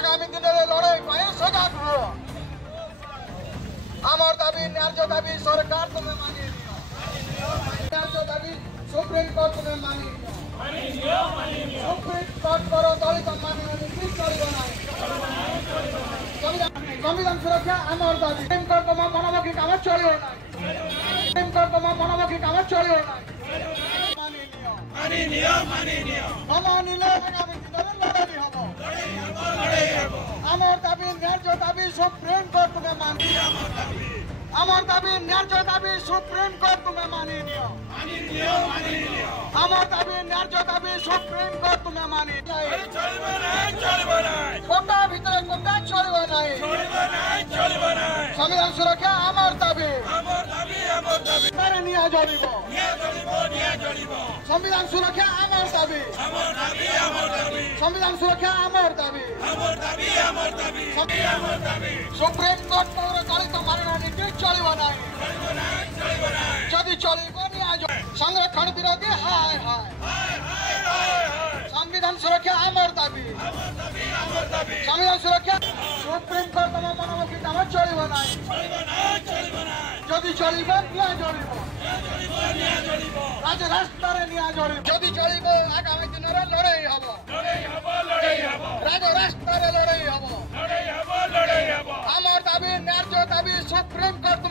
आगामी दिन में लड़ाई पाए सजाग हो आमर दाबी न्याय दाबी सरकार तुम्हें मानी न्याय दाबी सुप्रीम कोर्ट तुम्हें मानी सुप्रीम कोर्ट करो दलित मानी संविधान सुरक्षा आमर दाबी सुप्रीम कोर्ट मनमुखी काम चलो ना सुप्रीम कोर्ट मनमुखी काम चलो ना आमर दाबी न्याय दाबी सुप्रीम कोर्ट तुम्हें मानी आमर दाबी न्याय दाबी सुप्रीम कोर्ट तुम्हें मानी आमर दाबी न्याय दाबी सुप्रीम कोर्ट तुम्हें मानी कोटा भीतर कोटा चलबो नहीं संविधान सुरक्षा आमर दाबी तारे निया जड़िबो संविधान सुरक्षा आमर दाबी संविधान सुरक्षा आमर दाबी सुप्रीम कोर्ट दलित मारणा नीति चलबो नहीं जदि चलिबो निया संरक्षण विरोधी हाय हाय संविधान सुरक्षा आमर दाबी संविधान सुरक्षा सुप्रीम कोर्ट मनमुखी काम चलबो नहीं जदि चलिबो निया जड़िबो राज रास्ता निया जड़िबो जदि चलिबो आगामी दिन रे लड़ाई हबो राज रास्ता लड़ाई हबो आमर दाबी न्याय दाबी सुप्रीम कोर्ट